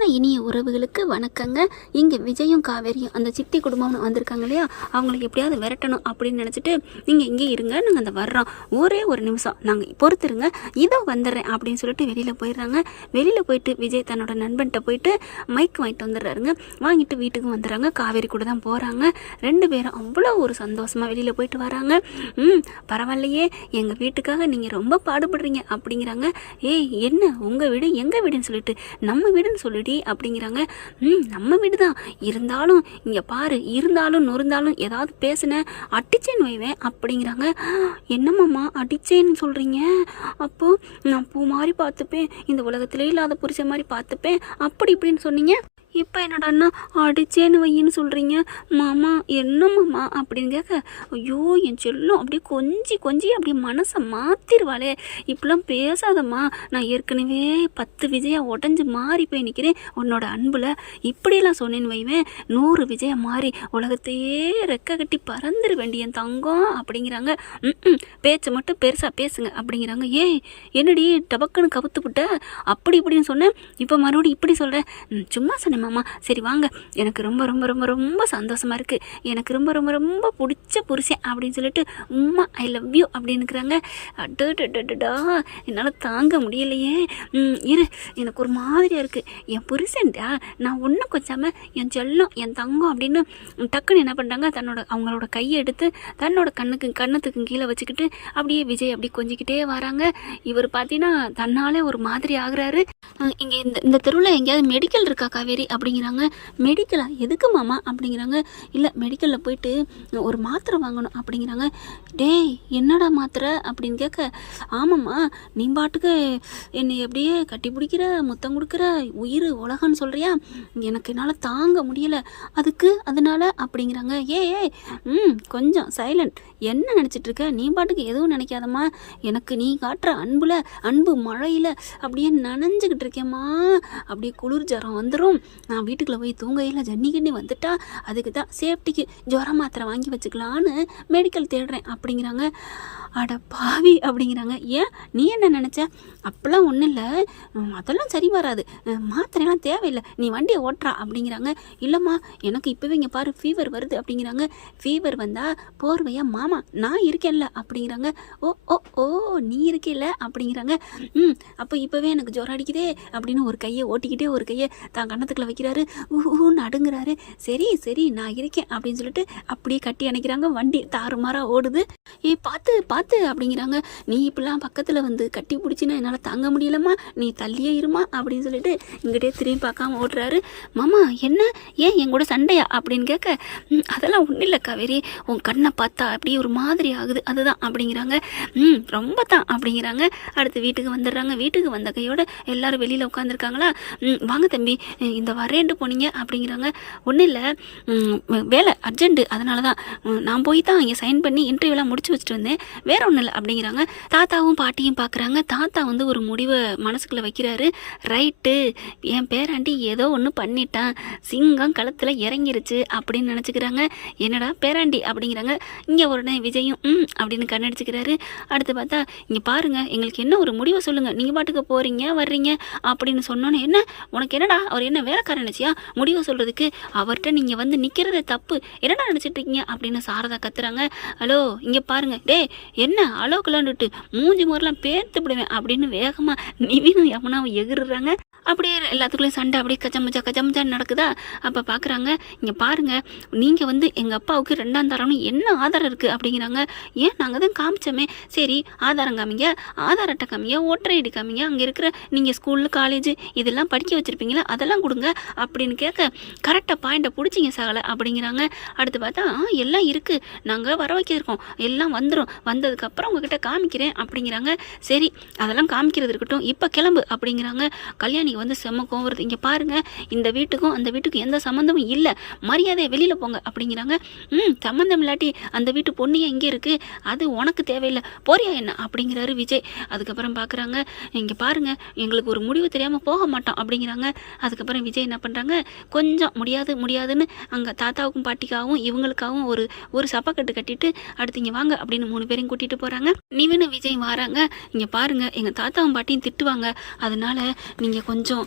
இனிய உறவுகளுக்கு வணக்கங்க. இங்கே விஜயும் காவேரியும் அந்த சித்தி குடும்பம்னு வந்திருக்காங்க இல்லையா, அவங்கள எப்படியாவது விரட்டணும் அப்படின்னு நினச்சிட்டு நீங்கள் இங்கே இருங்க, நாங்கள் அந்த வர்றோம், ஒரே ஒரு நிமிஷம் நாங்கள் பொறுத்துருங்க, இதோ வந்துடுறேன் அப்படின்னு சொல்லிட்டு வெளியில் போயிடுறாங்க. வெளியில் போயிட்டு விஜய் தன்னோட நண்பன்கிட்ட போயிட்டு மைக் வாங்கிட்டு வந்துடுறாருங்க. வாங்கிட்டு வீட்டுக்கு வந்துடுறாங்க. காவேரி கூட தான் போகிறாங்க. ரெண்டு பேரும் அவ்வளோ ஒரு சந்தோஷமாக வெளியில் போயிட்டு வராங்க. பரவாயில்லையே, எங்கள் வீட்டுக்காக நீங்கள் ரொம்ப பாடுபடுறீங்க அப்படிங்கிறாங்க. ஏய் என்ன உங்கள் வீடு எங்கள் வீடுன்னு சொல்லிட்டு நம்ம வீடுன்னு சொல்லிட்டு அப்படிங்கிறாங்க. நம்ம வீடு தான், இருந்தாலும் இங்கே பாரு, இருந்தாலும் நொறுந்தாலும் ஏதாவது பேசுனேன் அடிச்சேன்னு வைவேன் அப்படிங்கிறாங்க. என்னம்மாம்மா அடிச்சேன்னு சொல்கிறீங்க? அப்போ நான் பூ மாதிரி பார்த்துப்பேன், இந்த உலகத்திலே இல்லாத புருஷன் மாதிரி பார்த்துப்பேன் அப்படி இப்படின்னு சொன்னீங்க. இப்போ என்னடான்னா அடிச்சேன்னு வையின்னு சொல்கிறீங்க. மாமா என்ன மாமா அப்படின்னு கேட்க, ஐயோ என் செல்லம் அப்படியே கொஞ்சி கொஞ்சி அப்படியே மனசை மாற்றிடுவாளே, இப்படிலாம் பேசாதம்மா, நான் ஏற்கனவே 10 விஜயா உடஞ்சி மாறி போய் நிற்கிறேன் உன்னோட அன்பில், இப்படியெல்லாம் சொன்னேன்னு வைவேன் 100 விஜயா மாறி உலகத்தையே ரெக்க கட்டி பறந்துட வேண்டிய என் தங்கம் அப்படிங்கிறாங்க. பேச்சை மட்டும் பெருசாக பேசுங்க அப்படிங்கிறாங்க. ஏய் என்னடி டபக்குன்னு கவுத்து விட்ட அப்படி இப்படின்னு சொன்னேன், இப்போ மறுபடியும் இப்படி சொல்கிறேன். சும்மா சொன்னேன் மாமா, சரி வாங்க, எனக்கு ரொம்ப ரொம்ப ரொம்ப ரொம்ப சந்தோஷமாக இருக்குது, எனக்கு ரொம்ப ரொம்ப ரொம்ப பிடிச்ச புருஷன் அப்படின்னு சொல்லிட்டு உம்மா ஐ லவ் யூ அப்படின்னுக்குறாங்க. அடடா என்னால் தாங்க முடியலையே, இரு எனக்கு ஒரு மாதிரியாக இருக்குது, என் புருஷன்டா நான் ஒன்றும் கொஞ்சாமல் என் செல்லம் என் தங்கம் அப்படின்னு டக்குன்னு என்ன பண்ணுறாங்க, அவங்களோட கையை எடுத்து தன்னோட கண்ணத்துக்கு கீழே வச்சுக்கிட்டு அப்படியே விஜய் அப்படி கொஞ்சிக்கிட்டே வராங்க. இவர் பார்த்தீங்கன்னா தன்னாலே ஒரு மாதிரி ஆகுறாரு. இங்கே இந்த தெருவில் எங்கேயாவது மெடிக்கல் இருக்கா காவேரி அப்படிங்கிறாங்க. மெடிக்கலா எதுக்கு மாமா அப்படிங்கிறாங்க. இல்லை மெடிக்கலில் போயிட்டு ஒரு மாத்திரை வாங்கணும் அப்படிங்கிறாங்க. டேய் என்னடா மாத்திரை அப்படின்னு கேட்க, ஆமாம்மா நீ பாட்டுக்கு என்னை எப்படியே கட்டி பிடிக்கிற முத்தம் கொடுக்குற உயிர் உலகன்னு சொல்கிறியா, எனக்கு என்னால் தாங்க முடியலை அதனால அப்படிங்கிறாங்க. ஏய் கொஞ்சம் சைலண்ட், என்ன நினச்சிட்ருக்க, நீ பாட்டுக்கு எதுவும் நினைக்காதம்மா, எனக்கு நீ காட்டுற அன்பு மழையில் அப்படியே நனைஞ்சுக்கிட்டு இருக்கேம்மா, அப்படியே குளிர் ஜரம் வந்துடும், நான் வீட்டுக்குள்ளே போய் தூங்கையில் ஜன்னி வந்துட்டா அதுக்கு தான் சேஃப்டிக்கு ஜுரம் மாத்திரை வாங்கி வச்சுக்கலான்னு மெடிக்கல் தேடுறேன் அப்படிங்கிறாங்க. அட பாவி அப்படிங்கிறாங்க. ஏன் நீ என்ன நினச்ச, அப்போல்லாம் ஒன்றும் இல்லை, அதெல்லாம் சரி வராது, மாத்திரைலாம் தேவையில்லை, நீ வண்டியை ஓட்டுறா அப்படிங்கிறாங்க. இல்லைம்மா எனக்கு இப்போவே இங்கே பாரு ஃபீவர் வருது அப்படிங்கிறாங்க. ஃபீவர் வந்தால் போர்வையா மாமா நான் இருக்கேன்ல அப்படிங்கிறாங்க. ஓ ஓ ஓ நீ இருக்கேல்ல அப்படிங்கிறாங்க. அப்போ இப்போவே எனக்கு ஜுரம் அடிக்குதே அப்படின்னு ஒரு கையை ஓட்டிக்கிட்டே ஒரு கையை தான் கண்ணத்துக்குள்ள வைக்கிறாரு. ஊன்னு அடுங்குறாரு. சரி சரி நான் இருக்கேன் அப்படின்னு சொல்லிட்டு அப்படியே கட்டி அணைக்கிறாங்க. வண்டி தாறுமாறாக ஓடுது. பார்த்து அப்படிங்கிறாங்க. நீ இப்படிலாம் பக்கத்தில் வந்து கட்டி பிடிச்சின்னா என்னால் தாங்க முடியலம்மா, நீ தள்ளியே இருமா அப்படின்னு சொல்லிட்டு இங்கிட்டே திரும்பி பார்க்காம ஓடுறாரு. மாமா என்ன, ஏன் என் கூட சண்டையா அப்படின்னு கேட்க, அதெல்லாம் ஒன்றும் இல்லை காவேரி, உன் கண்ணை பார்த்தா அப்படியே ஒரு மாதிரி ஆகுது அதுதான் அப்படிங்கிறாங்க. ரொம்ப தான் அப்படிங்கிறாங்க. அடுத்து வீட்டுக்கு வந்துடுறாங்க. வீட்டுக்கு வந்த கையோட எல்லாரும் வெளியில் உட்காந்துருக்காங்களா. வாங்க தம்பி இந்த வரேன்ட்டு போனீங்க அப்படிங்கிறாங்க. ஒன்றும் இல்லை வேலை அர்ஜென்ட்டு, அதனால தான் நான் போய் தான் இங்கே சைன் பண்ணி இன்டர்வியூலாம் முடிச்சு வச்சுட்டு வந்தேன், வேற ஒன்றும் இல்லை அப்படிங்கிறாங்க. தாத்தாவும் பாட்டியும் பார்க்குறாங்க. தாத்தா வந்து ஒரு முடிவை மனசுக்குள்ளே வைக்கிறாரு. ரைட்டு, என் பேராண்டி ஏதோ ஒன்று பண்ணிட்டான், சிங்கம் களத்தில் இறங்கிருச்சு அப்படின்னு நினச்சிக்கிறாங்க. என்னடா பேராண்டி அப்படிங்கிறாங்க. இங்கே உடனே விஜயும் அப்படின்னு கண்ணடிச்சுக்கிறாரு. அடுத்து பார்த்தா, இங்கே பாருங்கள் எங்களுக்கு என்ன ஒரு முடிவை சொல்லுங்கள், நீங்கள் பாட்டுக்கு போகிறீங்க வர்றீங்க அப்படின்னு சொன்னோன்னே, என்ன உனக்கு என்னடா அவர் என்ன வேலைக்காரன் நினச்சியா முடிவை சொல்கிறதுக்கு, அவர்கிட்ட நீங்கள் வந்து நிற்கிறதே தப்பு, என்னடா நினச்சிட்டு இருக்கீங்க அப்படின்னு சாரதா கத்துறாங்க. ஹலோ இங்கே பாருங்க, டே என்ன அலோக்கலான்ட்டு மூஞ்சி முறைலாம் பேர்த்து விடுவேன் அப்படின்னு வேகமாக நிவினும் யமுனாவை எகிறுறாங்க. அப்படியே எல்லாத்துக்குள்ளேயும் சண்டை அப்படியே கஜமஜான்னு நடக்குதா. அப்போ பார்க்குறாங்க, இங்கே பாருங்கள் நீங்கள் வந்து எங்கள் அப்பாவுக்கு 2ஆம் தரம்னு என்ன ஆதாரம் இருக்குது அப்படிங்கிறாங்க. ஏன் நாங்கள் தான் காமிச்சோமே, சரி ஆதாரம் காமிங்க, ஆதார் அட்டை காமிங்க, ஓட்டர் ஐடி காமிங்க, அங்கே இருக்கிற நீங்கள் ஸ்கூலு காலேஜ் இதெல்லாம் படிக்க வச்சுருப்பீங்களா அதெல்லாம் கொடுங்க அப்படின்னு கேட்க, கரெக்டாக பாயிண்ட்டை பிடிச்சிங்க சகலை அப்படிங்கிறாங்க. அடுத்து பார்த்தா எல்லாம் இருக்குது, நாங்கள் வர வைக்கிருக்கோம், எல்லாம் வந்துடும், வந்ததுக்கப்புறம் உங்ககிட்ட காமிக்கிறேன் அப்படிங்கிறாங்க. சரி அதெல்லாம் காமிக்கிறது இருக்கட்டும், இப்போ கிளம்பு அப்படிங்கிறாங்க. கல்யாணி வந்து செம்ம கோவம் வருது. இங்கே பாருங்கள் இந்த வீட்டுக்கும் அந்த வீட்டுக்கும் எந்த சம்மந்தமும் இல்லை, மரியாதையை வெளியில் போங்க அப்படிங்கிறாங்க. சம்மந்தம் இல்லாட்டி அந்த வீட்டு பொண்ணியா இங்கே இருக்குது, அது உனக்கு தேவையில்லை, போறியா என்ன அப்படிங்கிறாரு விஜய். அதுக்கப்புறம் பார்க்குறாங்க, இங்கே பாருங்கள் எங்களுக்கு ஒரு முடிவு தெரியாமல் போக மாட்டோம் அப்படிங்கிறாங்க. அதுக்கப்புறம் விஜய் என்ன பண்ணுறாங்க, கொஞ்சம் முடியாதுன்னு அங்கே தாத்தாவுக்கும் பாட்டிக்காகவும் இவங்களுக்காகவும் ஒரு சப்பக்கட்டு கட்டிட்டு அடுத்து இங்கே வாங்க அப்படின்னு 3 பேரையும் கூட்டிகிட்டு போகிறாங்க. நிவின் விஜய் வராங்க. இங்கே பாருங்கள் எங்கள் தாத்தாவும் பாட்டியும் திட்டுவாங்க, அதனால நீங்கள் கொஞ்சம்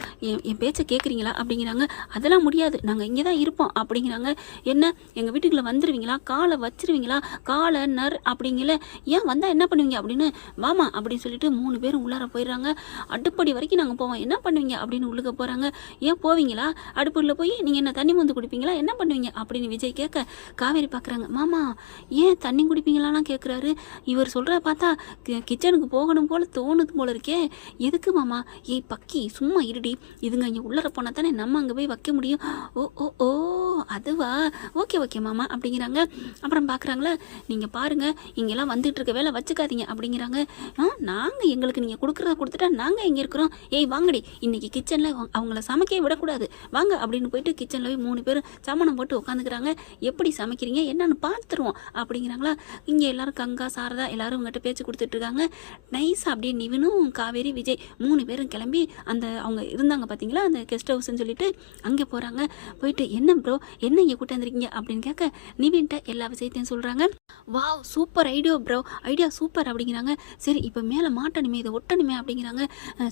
என் பேச்சை கேட்குறீங்களா அப்படிங்கிறாங்க. அதெல்லாம் முடியாது, நாங்கள் இங்கே தான் இருப்போம் அப்படிங்கிறாங்க. என்ன எங்கள் வீட்டுக்குள்ளே வந்துடுவீங்களா, காலை வச்சிருவீங்களா, காலை நர் அப்படிங்கல, ஏன் வந்தால் என்ன பண்ணுவீங்க அப்படின்னு, வாமா அப்படின்னு சொல்லிட்டு 3 பேரும் உள்ளார போயிடுறாங்க. அடுப்படி வரைக்கும் நாங்கள் போவோம், என்ன பண்ணுவீங்க அப்படின்னு உள்ளுக்க போகிறாங்க. ஏன் போவீங்களா, அடுப்புல போய் நீங்கள் என்ன தண்ணி வந்து குடிப்பீங்களா, என்ன பண்ணுவீங்க அப்படின்னு விஜய் கேட்க காவேரி பார்க்குறாங்க. மாமா ஏன் தண்ணி குடிப்பீங்களாலாம் கேட்குறாரு. இவர் சொல்கிற பார்த்தா கிச்சனுக்கு போகணும் போல் தோணுது போல இருக்கே. எதுக்கு மாமா, ஏய் பக்கி சும்மா இருடி, இதுங்க இங்கே உள்ளர போனால் தானே நம்ம அங்கே போய் வைக்க முடியும். ஓ ஓ ஓ அதுவா, ஓகே மாமா அப்படிங்கிறாங்க. அப்புறம் பார்க்குறாங்களா, நீங்கள் பாருங்கள் இங்கெல்லாம் வந்துட்டு இருக்க வேலை வச்சுக்காதீங்க அப்படிங்கிறாங்க. நாங்கள் எங்களுக்கு நீங்கள் கொடுக்குறத கொடுத்துட்டா நாங்கள் எங்கே இருக்கிறோம், ஏய் வாங்கடி இன்னைக்கு கிச்சனில் அவங்கள சமைக்க விடக்கூடாது வாங்க அப்படின்னு போயிட்டு கிச்சனில் போய் 3 பேரும் சாமானம் போட்டு உட்காந்துக்கிறாங்க. எப்படி சமைக்கிறீங்க என்னன்னு பார்த்துருவோம் அப்படிங்கிறாங்களா. இங்கே எல்லாரும் கங்கா சாரதா எல்லாரும் உங்கள்கிட்ட பேச்சு கொடுத்துட்ருக்காங்க. நைஸாக அப்படியே நிவினும் காவேரி விஜய் 3 பேரும் கிளம்பி அந்த அவங்க இருந்தாங்க பார்த்தீங்களா அந்த கெஸ்ட் ஹவுஸ்ன்னு சொல்லிட்டு அங்கே போகிறாங்க. போயிட்டு என்ன ப்ரோ என்ன இங்கே கூட்டாந்துருக்கீங்க அப்படின்னு கேட்க நிவின்ட்ட எல்லா விஷயத்தையும் சொல்கிறாங்க. Wow super idea bro, idea super அப்படிங்கிறாங்க. சரி இப்போ மேலே மாட்டணுமே இதை ஒட்டணுமே அப்படிங்கிறாங்க.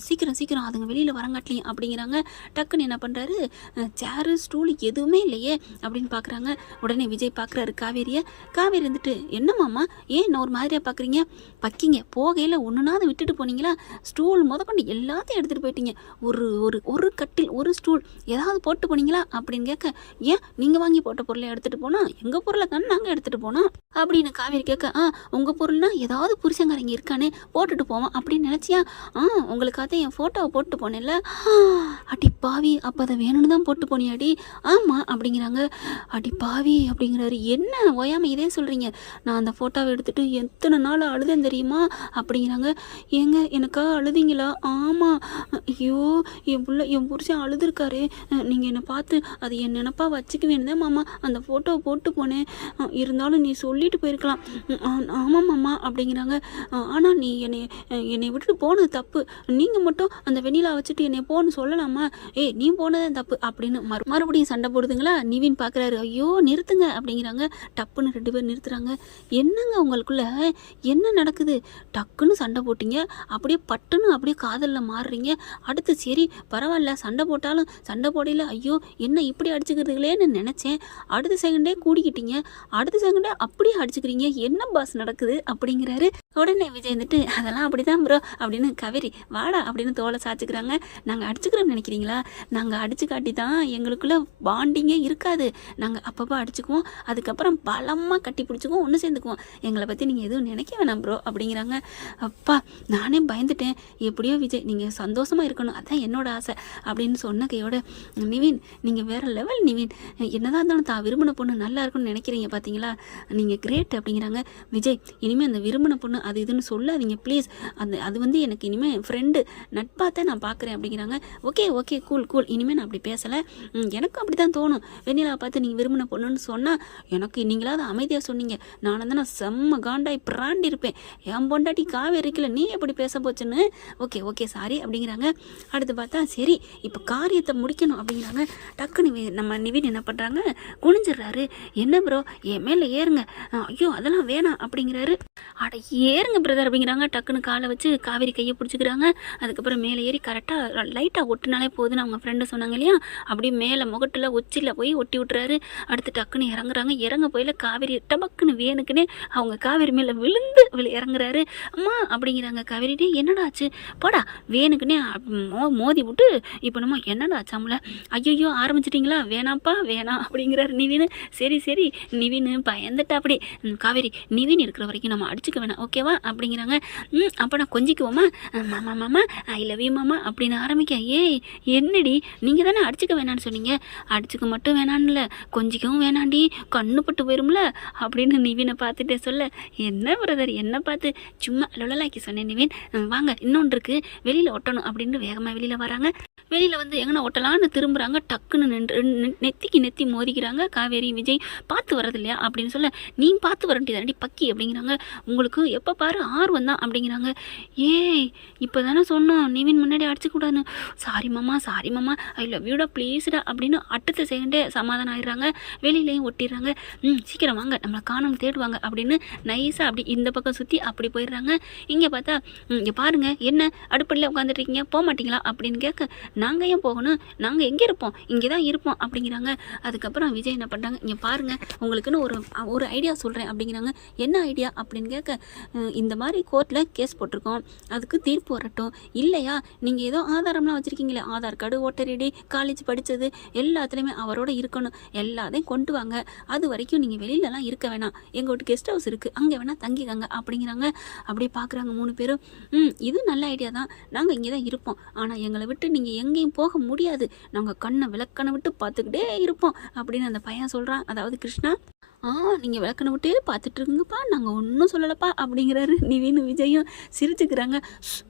சீக்கிரம் அதுங்க வெளியில் வரங்காட்டிலையும் அப்படிங்கிறாங்க. டக்குன்னு என்ன பண்ணுறாரு, சேரு ஸ்டூல் எதுவுமே இல்லையே அப்படின்னு பார்க்குறாங்க. உடனே விஜய் பார்க்குறாரு காவேரியை. காவேரி இருந்துட்டு என்னம்மாம்மா ஏன் என்ன ஒரு மாதிரியாக பார்க்குறீங்க, பக்கிங்க போகையில் ஒன்றுனாவது விட்டுட்டு போனீங்களா, ஸ்டூல் முதற்கொண்டு எல்லாத்தையும் எடுத்துகிட்டு போயிட்டீங்க, ஒரு ஒரு ஒரு கட்டில் ஒரு ஸ்டூல் ஏதாவது போட்டு போனீங்களா அப்படின்னு கேட்க, ஏன் நீங்கள் வாங்கி போட்ட பொருளை எடுத்துகிட்டு போனால் எங்கள் பொருளை தானே நாங்கள் எடுத்துகிட்டு போனோம் அப்படின்னு காவேரி கேட்க, உங்கள் பொருள்னா ஏதாவது புருஷங்காரங்க இருக்கானே போட்டுட்டு போவோம் அப்படின்னு நினச்சியா, உங்களுக்காக என் ஃபோட்டோவை போட்டு போனேன்ல, அடி பாவி அப்போ அதை வேணும்னு தான் போட்டு போனியாடி, ஆமாம் அப்படிங்கிறாங்க. அடி பாவி அப்படிங்கிறாரு. என்ன ஓயாமல் இதே சொல்கிறீங்க, நான் அந்த ஃபோட்டோவை எடுத்துகிட்டு எத்தனை நாள் அழுதேன் தெரியுமா அப்படிங்கிறாங்க. ஏங்க எனக்கா அழுதிங்களா, ஆமாம், ஐயோ என் புருஷன் அழுதுருக்காரு, நீங்கள் என்னை பார்த்து அது என் நினப்பா வச்சுக்க வேணுதே மாமா அந்த ஃபோட்டோவை போட்டு போனேன், இருந்தாலும் நீ சொல்லிட்டு போயிருக்கலாம். ஆமாம் மாமா அப்படிங்கிறாங்க. ஆனால் நீ என்னை விட்டுட்டு போனது தப்பு, நீங்கள் மட்டும் அந்த வெண்ணிலா வச்சுட்டு என்னை போன்னு சொல்லலாமா, நீ போனதே தப்பு அப்படின்னு மறுபடியும் சண்டை போடுதுங்களா. நிவின் பார்க்குறாரு. ஐயோ நிறுத்துங்க அப்படிங்கிறாங்க. டப்புன்னு 2 பேர் நிறுத்துறாங்க. என்னங்க உங்களுக்குள்ள என்ன நடக்குது, டக்குன்னு சண்டை போட்டிங்க, அப்படியே பட்டுன்னு அப்படியே காதலில் மாறுறீங்க. அடுத்து சரி பரவாயில்ல சண்டை போட்டாலும் சண்டை போடையில் ஐயோ என்ன இப்படி அடிச்சுக்கிறதுங்களேன்னு நினச்சேன், அடுத்த செகண்டே கூடிக்கிட்டீங்க, அடுத்த செகண்டே அப்படியே அடிச்சுக்கிறீங்க, என்ன பாஸ் நடக்குது அப்படிங்கிறாரு. உடனே விஜய் வந்துட்டு அதெல்லாம் அப்படி தான் ப்ரோ அப்படின்னு காவேரி வாடா அப்படின்னு தோலை சாச்சுக்கிறாங்க. நாங்கள் அடிச்சுக்கிறோம்னு நினைக்கிறீங்களா, நாங்கள் அடிச்சு காட்டி தான் எங்களுக்குள்ள பாண்டிங்கே இருக்காது, நாங்கள் அப்பப்போ அடிச்சுக்குவோம், அதுக்கப்புறம் பலமாக கட்டி பிடிச்சிக்குவோம், ஒன்று சேர்ந்துக்குவோம், எங்களை பற்றி நீங்கள் எதுவும் நினைக்க வேணாம் ப்ரோ அப்படிங்கிறாங்க. அப்பா நானே பயந்துட்டேன், எப்படியோ விஜய் நீங்கள் சந்தோஷமாக இருக்கணும் அதான் என்னோட ஆசை அப்படின்னு சொன்ன கையோட, நிவின் நீங்கள் வேறு லெவல் நிவின், என்னதான் இருந்தாலும் தான் விரும்பின பொண்ணு நல்லா இருக்குன்னு நினைக்கிறீங்க பார்த்தீங்களா, நீங்கள் கிரேட் அப்படிங்கிறாங்க. விஜய் இனிமேல் அந்த விரும்பின பொண்ணு அது இதுன்னு சொல்லாதீங்க ப்ளீஸ், அது வந்து எனக்கு இனிமேல் ஃப்ரெண்டு நட்பாக தான் நான் பார்க்குறேன் அப்படிங்கிறாங்க. ஓகே கூல் இனிமேல் நான் அப்படி பேசலை, எனக்கும் அப்படி தான் தோணும், வெண்ணிலா பார்த்து நீங்கள் விரும்பின பொண்ணுன்னு சொன்னால் எனக்கு நீங்களாவது அமைதியாக சொன்னீங்க, நான் தான் செம்ம காண்டாய் பிராண்டி இருப்பேன், என் பொண்டாட்டி காவேரிக்கல நீ எப்படி பேச போச்சுன்னு. ஓகே சாரி அப்படிங்கிறாங்க. அடுத்து பார்த்தா சரி இப்போ காரியத்தை முடிக்கணும் அப்படிங்கிறாங்க. டக்குன்னு நம்ம நிவின் என்ன பண்ணுறாங்க, குனிஞ்சிடுறாரு. என்ன ப்ரோ என் மேலே ஏறுங்க, ஐயோ அதெல்லாம் வேணாம் அப்படிங்கிறாரு. அட ஏறுங்க பிரதர் அப்படிங்கிறாங்க. டக்குன்னு காலை வச்சு காவேரி கையை பிடிச்சிக்கிறாங்க. அதுக்கப்புறம் மேலே ஏறி கரெக்டாக லைட்டாக ஒட்டினாலே போகுதுன்னு அவங்க ஃப்ரெண்டு சொன்னாங்க இல்லையா, அப்படியே மேலே முகட்டில் உச்சியில் போய் ஒட்டி விட்டுறாரு. அடுத்து டக்குன்னு இறங்குறாங்க. இறங்க போயில காவேரி டபக்குன்னு வேணுக்குன்னு அவங்க காவேரி மேலே விழுந்து இறங்குறாரு. அம்மா அப்படிங்கிறாங்க. காவேரி என்னடா ஆச்சு, போடா வேணுக்குன்னே மோதி விட்டு இப்போ நம்ம என்னடா ஆச்சாமல, ஐயோ ஆரம்பிச்சிட்டிங்களா, வேணாம்ப்பா வேணாம் அப்படிங்கிறாரு நிவின். சரி நிவின் பயந்துட்டா அப்படி, காவேரி நிவின் இருக்கிற வரைக்கும் நம்ம அடிச்சுக்க வேணாம் ஓகேவா ஓகேவா அப்படிங்கிறாங்க. அப்போ நான் கொஞ்சிக்குவோமா, மாமா மாமா ஐ லவ் யூ மாமா அப்படின்னு ஆரம்பிக்க. ஏய் என்னடி நீங்கள் தானே அடிச்சுக்க வேணான்னு சொன்னீங்க, அடிச்சுக்க மட்டும் வேணான்னுல கொஞ்சிக்கவும் வேணாண்டி, கண்ணு பட்டு போயிரும்ல அப்படின்னு நிவினை பார்த்துட்டே சொல்ல, என்ன பிரதர் என்ன பார்த்து சும்மா லொலலாக்கி சொன்னேன் நிவின், வாங்க இன்னொன்று இருக்குது வெளியில் ஒட்டணும் அப்படின்னு வேகமாக வெளியில் வராங்க. வெளியில் வந்து எங்கன்னா ஒட்டலான்னு திரும்புகிறாங்க. டக்குன்னு நெத்திக்கு நெத்தி மோதிக்கிறாங்க. காவேரி விஜய் பார்த்து வரது இல்லையா அப்படின்னு சொல்ல, நீ பார்த்து வரண்டி தாண்டி பக்கி அப்படிங்கிறாங்க. உங்களுக்கு எப்போ பாரு ஆர்வம் தான் அப்படிங்கிறாங்க. ஏய் இப்போ தானே சொன்னோம் நிவின் முன்னாடி அடிச்சுக்கூடாதுன்னு, சாரி மாமா ஐ லவ் யூடா ப்ளீஸ்டா அப்படின்னு அடுத்த செகண்டே சமாதானம் ஆயிடுறாங்க. வெளியிலையும் ஒட்டிடுறாங்க. சீக்கிரம் வாங்க நம்மளை காணோம் தேடுவாங்க அப்படின்னு நைஸாக அப்படி இந்த பக்கம் சுற்றி அப்படி போயிடுறாங்க. இங்கே பார்த்தா இங்கே பாருங்க என்ன அடுப்படியில் உட்காந்துட்டு இருக்கீங்க போக மாட்டீங்களா அப்படின்னு கேட்க, நாங்கள் ஏன் போகணும், நாங்கள் எங்கே இருப்போம் இங்கே தான் இருப்போம் அப்படிங்கிறாங்க. அதுக்கப்புறம் விஜய் என்ன பண்ணுறாங்க, இங்கே பாருங்கள் உங்களுக்குன்னு ஒரு ஐடியா சொல்கிறேன் அப்படிங்கிறாங்க. என்ன ஐடியா அப்படின்னு கேட்க, இந்த மாதிரி கோர்ட்டில் கேஸ் போட்டிருக்கோம், அதுக்கு தீர்ப்பு வரட்டும், இல்லையா நீங்கள் ஏதோ ஆதாரம்லாம் வச்சுருக்கீங்களே, Aadhaar card voter ID college படித்தது எல்லாத்துலேயுமே அவரோட இருக்கணும், எல்லாத்தையும் கொண்டு வாங்க, அது வரைக்கும் நீங்கள் வெளியிலலாம் இருக்க வேணாம், எங்கள் வீட்டு கெஸ்ட் ஹவுஸ் இருக்குது அங்கே வேணால் தங்கிக்காங்க அப்படிங்கிறாங்க. அப்படியே பார்க்குறாங்க 3 பேரும். இது நல்ல ஐடியா தான், நாங்கள் இங்கே தான் இருப்போம், ஆனால் எங்களை விட்டு நீங்கள் எங்கேயும் போக முடியாது, நாங்கள் கண்ணை விளக்கணை விட்டு பார்த்துக்கிட்டே இருப்போம் அப்படின்னு அந்த பையன் சொல்கிறான், அதாவது கிருஷ்ணா. நீங்கள் விளக்கணை விட்டே பார்த்துட்டு இருக்குங்கப்பா, நாங்கள் ஒன்றும் சொல்லலைப்பா அப்படிங்கிறாரு. நிவின் விஜயும் சிரிச்சுக்கிறாங்க.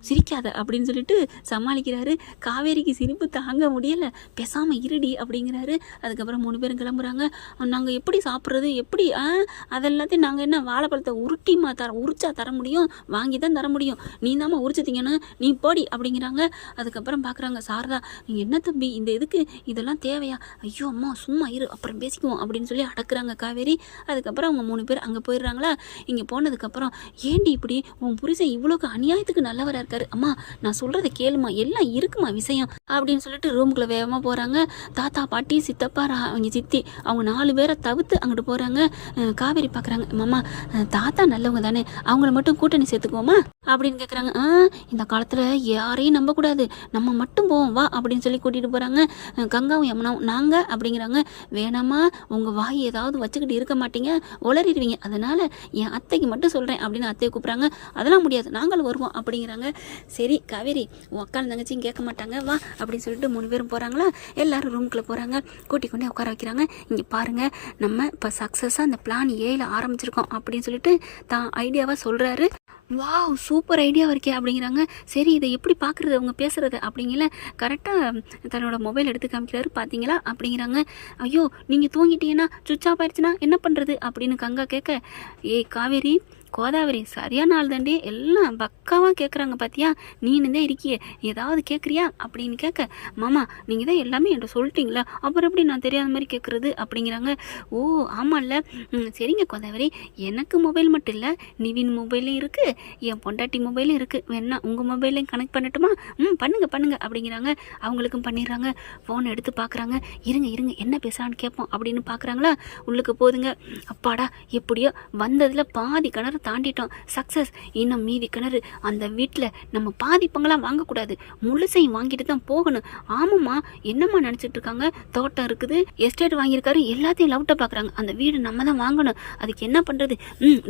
சிரிக்காத அப்படின்னு சொல்லிட்டு சமாளிக்கிறாரு. காவேரிக்கு சிரிப்பு தாங்க முடியலை, பேசாமல் இருடி அப்படிங்கிறாரு. அதுக்கப்புறம் 3 பேரும் கிளம்புறாங்க. நாங்கள் எப்படி சாப்பிட்றது எப்படி அதெல்லாத்தையும் நாங்கள் என்ன வாழைப்பழத்தை உரிச்சா தர முடியும், வாங்கி தான் தர முடியும், நீ தாம்மா உரிச்சதிங்கன்னு நீ போடி அப்படிங்கிறாங்க. அதுக்கப்புறம் பார்க்குறாங்க சாரதா, என்ன தம்பி இந்த இதுக்கு இதெல்லாம் தேவையா, ஐயோ அம்மா சும்மா இரு அப்புறம் பேசிக்குவோம் அப்படின்னு சொல்லி அடக்குறாங்க காவேரி. அதுக்கப்புறம் அவங்க 3 பேர் அங்கே போயிடுறாங்களா. இங்கே போனதுக்கப்புறம், ஏண்டி இப்படி உன் புருஷன் இவ்வளோக்கு அநியாயத்துக்கு நல்லவராக இருக்காரு, அம்மா நான் சொல்கிறத கேளுமா எல்லாம் இருக்குமா விஷயம் அப்படின்னு சொல்லிட்டு ரூமுக்குள்ளே வேகமாக போகிறாங்க. தாத்தா பாட்டி சித்தப்பா அவங்க சித்தி அவங்க 4 பேரை தவிர்த்து அங்கிட்டு போகிறாங்க. காவேரி பார்க்குறாங்க, மாமா தாத்தா நல்லவங்க தானே, அவங்கள மட்டும் கூட்டணி சேர்த்துக்குவோமா அப்படின்னு கேட்குறாங்க. இந்த காலத்தில் யாரையும் நம்பக்கூடாது, நம்ம மட்டும் போவோம் வா அப்படின்னு சொல்லி கூட்டிகிட்டு போகிறாங்க. கங்காவும் யமுனாவும் நாங்கள் அப்படிங்கிறாங்க. வேணாமா உங்கள் வாய் ஏதாவது வச்சுக்கிட்டு இருக்க மாட்டீங்க, உளறிடுவீங்க, அதனால் என் அத்தைக்கு மட்டும் சொல்கிறேன் அப்படின்னு அத்தையை கூப்பிட்றாங்க. அதெல்லாம் முடியாது நாங்களும் வருவோம் அப்படிங்கிறாங்க. சரி காவேரி உன் அக்கால் தங்கச்சியும் கேட்க மாட்டாங்க வா அப்படின்னு சொல்லிட்டு 3 பேரும் போகிறாங்களா. எல்லோரும் ரூமுக்குள்ளே போகிறாங்க. கூட்டி கொண்டே உட்கார வைக்கிறாங்க. இங்கே பாருங்கள் நம்ம இப்போ சக்ஸஸாக அந்த பிளான் ஏல ஆரம்பிச்சிருக்கோம் அப்படின்னு சொல்லிட்டு தான் ஐடியாவாக சொல்கிறாரு. வாவ் சூப்பர் ஐடியாவாக இருக்கே அப்படிங்கிறாங்க. சரி இதை எப்படி பார்க்குறது அவங்க பேசுகிறது அப்படிங்கல கரெக்டாக தன்னோட மொபைல் எடுத்து காமிக்கிறாரு. பார்த்தீங்களா அப்படிங்கிறாங்க. ஐயோ நீங்கள் தூங்கிட்டீங்கன்னா சுவிட்ச் ஆஃப் ஆயிடுச்சுன்னா என்ன பண்ணுறது அப்படின்னு கங்கா கேட்க, ஏய் காவேரி கோதாவரி சரியான ஆள் தாண்டி, எல்லாம் பக்காவாக கேட்குறாங்க பார்த்தியா, நீனு தான் இருக்கியே ஏதாவது கேட்குறியா அப்படின்னு கேட்க, மாமா நீங்கள் தான் எல்லாமே என்கிட்ட சொல்லிட்டீங்களா அப்புறம் எப்படி நான் தெரியாத மாதிரி கேட்குறது அப்படிங்கிறாங்க. ஓ ஆமாம்ல, சரிங்க கோதாவரி எனக்கு மொபைல் மட்டும் இல்லை நிவின் மொபைலும் இருக்குது என் பொண்டாட்டி மொபைலும் இருக்குது, வேணா உங்கள் மொபைலையும் கனெக்ட் பண்ணட்டுமா, பண்ணுங்க அப்படிங்கிறாங்க. அவங்களுக்கும் பண்ணிடுறாங்க. ஃபோன் எடுத்து பார்க்குறாங்க. இருங்க என்ன பேசுகிறான்னு கேட்போம் அப்படின்னு பார்க்குறாங்களா. உள்ளுக்கு போதுங்க. அப்பாடா எப்படியோ வந்ததில் பாதி கிணறு தாண்டிட்டோம், சக்ஸஸ். இன்னும் மீதி கிணறு அந்த வீட்டில் நம்ம பாதி பங்கெல்லாம் வாங்கக்கூடாது, முழுசையும் வாங்கிட்டு தான் போகணும். ஆமாம்மா என்னம்மா நினச்சிட்டு இருக்காங்க, தோட்டம் இருக்குது எஸ்டேட் வாங்கியிருக்காரு எல்லாத்தையும் லவுட்டை பார்க்குறாங்க, அந்த வீடு நம்ம தான் வாங்கணும், அதுக்கு என்ன பண்ணுறது,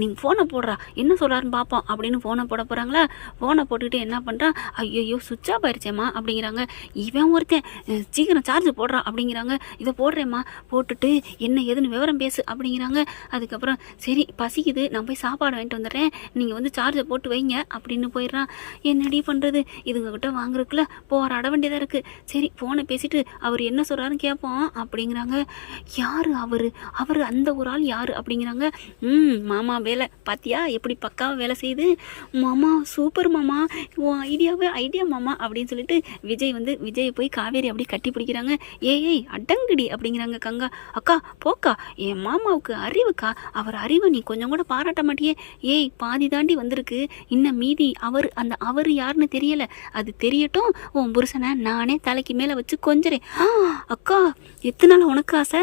நீங்கள் ஃபோனை போடுறா என்ன சொல்கிறாருன்னு பார்ப்போம் அப்படின்னு ஃபோனை போட போகிறாங்களா. ஃபோனை போட்டுக்கிட்டு என்ன பண்ணுறான், ஐயோ சுவிட்ச் ஆஃப் ஆயிடுச்சேம்மா அப்படிங்கிறாங்க. இவன் ஒருத்தன் சீக்கிரம் சார்ஜ் போடுறா அப்படிங்கிறாங்க. இதை போடுறேம்மா போட்டுட்டு என்ன ஏதுன்னு விவரம் பேசு அப்படிங்கிறாங்க. அதுக்கப்புறம் சரி பசிக்குது நான் போய் சாப்பாடு வாங்கிட்டு வந்துடுறேன், நீங்கள் வந்து சார்ஜை போட்டு வைங்க அப்படின்னு போயிடுறான். என்னடி பண்ணுறது இதுங்கக்கிட்ட வாங்குறதுக்குள்ள போராட வேண்டியதாக இருக்குது. சரி ஃபோனை பேசிட்டு அவர் என்ன சொல்கிறாருன்னு கேட்போம் அப்படிங்கிறாங்க. யார் அவர் அந்த ஒரு ஆள் யார் அப்படிங்கிறாங்க. மாமா வேலை பார்த்தியா எப்படி பக்காவாக வேலை செய்யுது, மாமா சூப்பர் மாமா உன் ஐடியா மாமா அப்படின்னு சொல்லிட்டு விஜயை போய் காவேரி அப்படி கட்டி பிடிக்கிறாங்க. ஏய் அடங்குடி அப்படிங்கிறாங்க கங்கா. அக்கா போக்கா என் மாமாவுக்கு அறிவுக்கா, அவர் அறிவை நீ கொஞ்சம் கூட பாராட்ட மாட்டியே, ஏய் பாதி தாண்டி வந்திருக்கு, இன்னும் மீதி அவர் யாருன்னு தெரியலை, அது தெரியட்டும், உன் புருஷனை நானே தலைக்கு மேலே வச்சு கொஞ்சறேன். அக்கா எத்தனை நாள் உனக்கு ஆசை,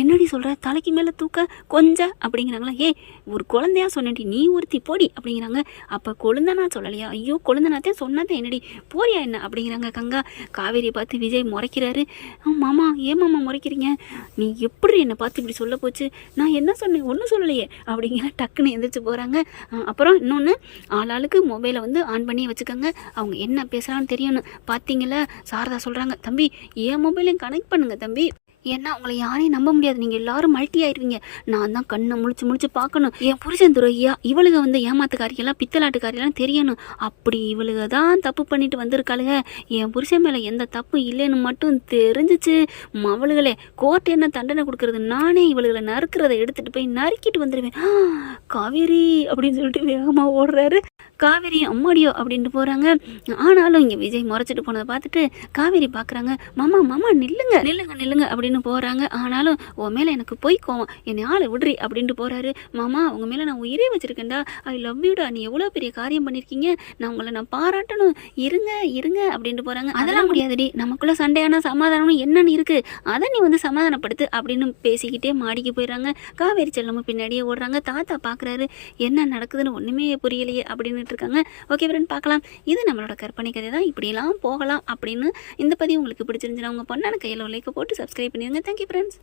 என்னடி சொல்கிற தலைக்கு மேலே தூக்க கொஞ்ச அப்படிங்கிறாங்களா. ஏய் ஒரு குழந்தையா சொன்னடி, நீ ஒருத்தி போடி அப்படிங்கிறாங்க. அப்போ கொழுந்தனா சொல்லலையா? ஐயோ கொழுந்தனாத்தே சொன்னதே என்னடி, போறியா என்ன அப்படிங்கிறாங்க கங்கா. காவேரியை பார்த்து விஜய் முறைக்கிறாரு. மாமா ஏன் மாமா முறைக்கிறீங்க? நீ எப்படி என்னை பார்த்து இப்படி சொல்ல போச்சு? நான் என்ன சொன்னேன்? ஒன்றும் சொல்லலையே அப்படிங்கிற டக்குன்னு எந்திரிச்சு போகிறாங்க. அப்புறம் இன்னொன்று, ஆளாளுக்கு மொபைலை வந்து ஆன் பண்ணி வச்சுக்கோங்க, அவங்க என்ன பேசுகிறான்னு தெரியணும். பார்த்தீங்களா சாரதா சொல்கிறாங்க, தம்பி என் மொபைலையும் கனெக்ட் பண்ணுங்க தம்பி, ஏன்னா உங்களை யாரையும் நம்ப முடியாது, நீங்கள் எல்லாரும் மல்ட்டி ஆயிடுவீங்க. நான் தான் கண்ணை முழிச்சு பார்க்கணும். என் புருஷன் துறையா இவளுக வந்து ஏமாத்துக்காரியெல்லாம் பித்தலாட்டுக்காரியெல்லாம் தெரியணும். அப்படி இவளுக தான் தப்பு பண்ணிட்டு வந்திருக்காளுங்க, என் புருஷன் மேலே எந்த தப்பு இல்லைன்னு மட்டும் தெரிஞ்சிச்சு, அவளுகளே கோர்ட் என்ன தண்டனை கொடுக்கறது, நானே இவளுகளை நறுக்கிறத எடுத்துகிட்டு போய் நறுக்கிட்டு வந்துடுவேன். காவேரி அப்படின்னு சொல்லிட்டு வேகமாக ஓடுறாரு. காவேரி அம்மாடியோ அப்படின்ட்டு போகிறாங்க. ஆனாலும் இங்கே விஜய் முறைச்சிட்டு போனதை பார்த்துட்டு காவேரி பார்க்குறாங்க. மாமா மாமா நில்லுங்க நில்லுங்க நில்லுங்க அப்படின்னு போகிறாங்க. ஆனாலும் உன் மேலே எனக்கு போய் கோவம், என்னை ஆளை விடுறி அப்படின்ட்டு போகிறாரு. மாமா உங்கள் மேலே நான் உயிரே வச்சுருக்கேன்டா, ஐ லவ் யூடா, நீ எவ்வளோ பெரிய காரியம் பண்ணியிருக்கீங்க, நான் உங்களை நான் பாராட்டணும், இருங்க இருங்க அப்படின்ட்டு போகிறாங்க. அதெல்லாம் முடியாதுடி, நமக்குள்ளே சண்டையான சமாதானம்னு என்னன்னு இருக்குது, அதை நீ வந்து சமாதானப்படுத்து அப்படின்னு பேசிக்கிட்டே மாடிக்கு போயிடுறாங்க. காவேரி செல்லமும் பின்னாடியே ஓடுறாங்க. தாத்தா பார்க்குறாரு, என்ன நடக்குதுன்னு ஒன்றுமே புரியலையே அப்படின்னு இருக்காங்க. ஓகே ஃப்ரெண்ட், பார்க்கலாம். இது நம்மளோட கற்பனை கதை தான், இப்படியெல்லாம் போகலாம் அப்படின்னு. இந்த பதிவு உங்களுக்கு பிடிச்சிருந்துச்சுன்னா உங்கள் பொண்ணான கையில் லைக் போட்டு சப்ஸ்கிரைப் பண்ணிடுங்க. Thank you friends.